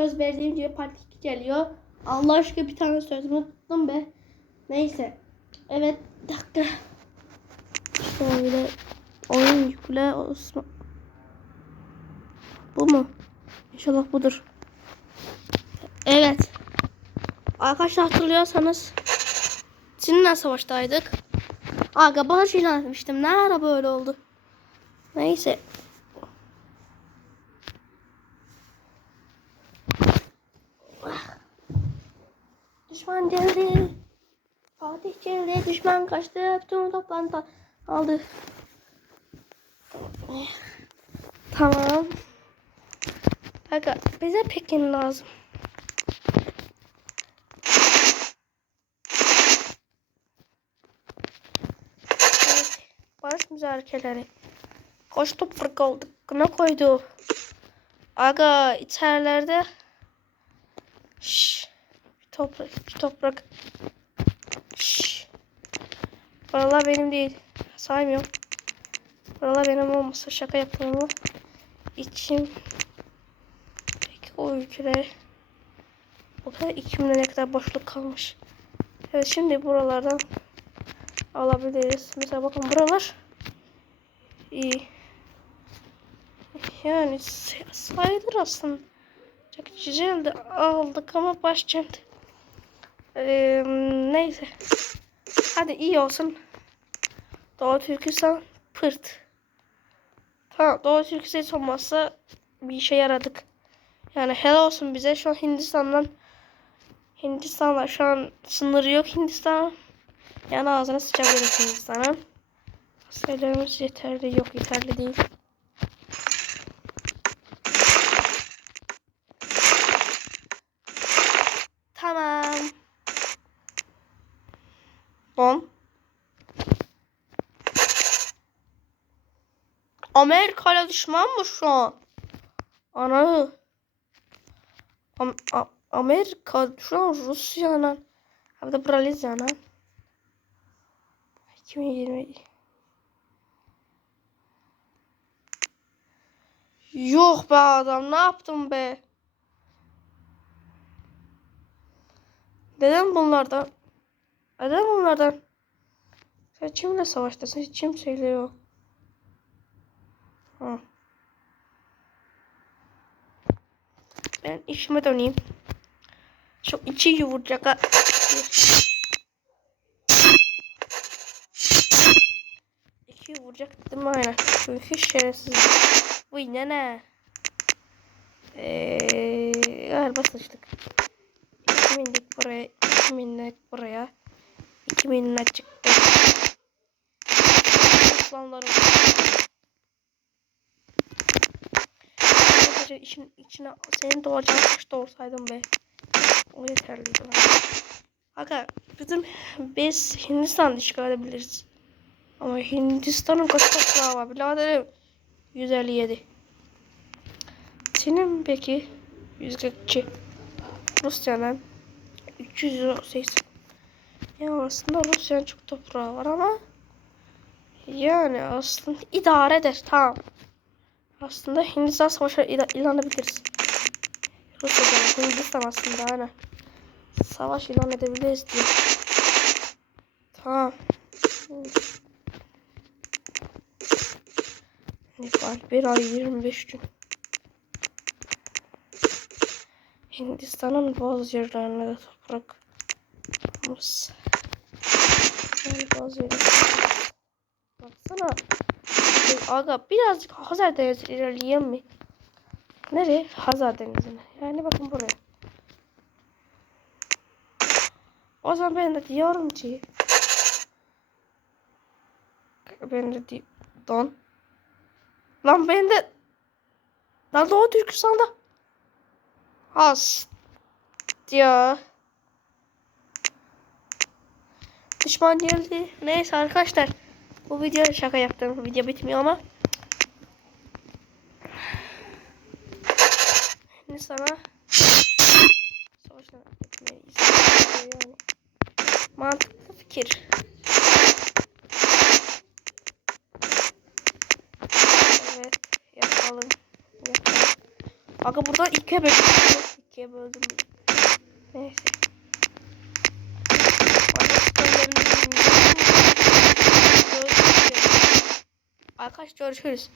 söz verdiğim gibi part 2 geliyor. Allah aşkına bir tane sözümü tuttum be. Neyse. Evet bir dakika. Şöyle oyun yükle Osman. Bu mu? İnşallah budur. Evet. Arkadaşlar hatırlıyorsanız sizinle savaştaydık. Aga barış ilan etmiştim. Ne ara böyle oldu? Neyse. Düşman geldi. Fatih geldi. Düşman kaçtı. Bütün toplantı aldı. Tamam. Aga bize Pekin lazım. Evet. Barış müzakereleri. Koş toprak oldu. Ne koydu? Aga içerilerde Şşş. Toprak, toprak. Şşş. Buralar benim değil. Saymıyorum. Buralar benim olmasa şaka yapıyorum. İçim. Peki o ülkeler. O kadar ikimde ne kadar boşluk kalmış. Evet şimdi buralardan alabiliriz. Mesela bakın buralar iyi. Yani say- sayılır aslında. Çok güzel de aldık ama başkent. Ee, neyse. Hadi iyi olsun. Doğu Türkistan pırt. Tamam Doğu Türkistan olmazsa bir işe yaradık. Yani helal olsun bize. Şu an Hindistan'dan Hindistan'la şu an sınırı yok Hindistan. Yani ağzına sıçabiliriz Hindistan'ın. Sayılarımız yeterli yok yeterli değil. Tamam. Lan. Amerika'yla düşman mı şu an? Ana. Am Amerika şu an Rusya'nın. Hem de Brezilya'nın. 2020. Yok be adam ne yaptın be? Neden bunlardan? Neden bunlardan? Sen kimle savaştasın? Hiç kimseyle. Ha. Ben işime döneyim. Şu içi yumurcak. İki vuracak değil mi aynen? Hiç şerefsiz. Bu yine ne? Eee galiba sıçtık. 2 minlik buraya, 2 minlik buraya. 2 minlik çıktı. Aslanlarım. Sadece işin içine senin doğacağın kuş doğursaydım be. O yeterliydi bana. Aga bizim biz Hindistan işgal edebiliriz. Ama Hindistan'ın kaç toprağı var biraderim? 157. Senin peki 142. Rusya'nın 380. Aslında Rusya'nın çok toprağı var ama yani aslında idare eder tamam. Aslında Hindistan savaşı ila- ilan edebiliriz. Rusya'da Hindistan aslında hani savaş ilan edebiliriz diye. Tamam. Nepal bir ay 25 gün. Hindistan'ın bazı yerlerine de toprak Muz. Bazı yerlerine. Baksana. Şey, Aga birazcık Hazar Denizi'ne ilerleyelim mi? Nereye? Hazar Denizi'ne. Yani bakın buraya. O zaman ben de diyorum ki ben de di don Lan ben de Lan Doğu Türkistan'da Has ya Düşman geldi. Neyse arkadaşlar. Bu video şaka yaptım. Video bitmiyor ama. Şimdi sana savaştan. Yani. Mantıklı fikir. Evet. Yapalım. Yapalım. Aga burada iki bebek. ikiye böldüm. Neyse. Görüşürüz.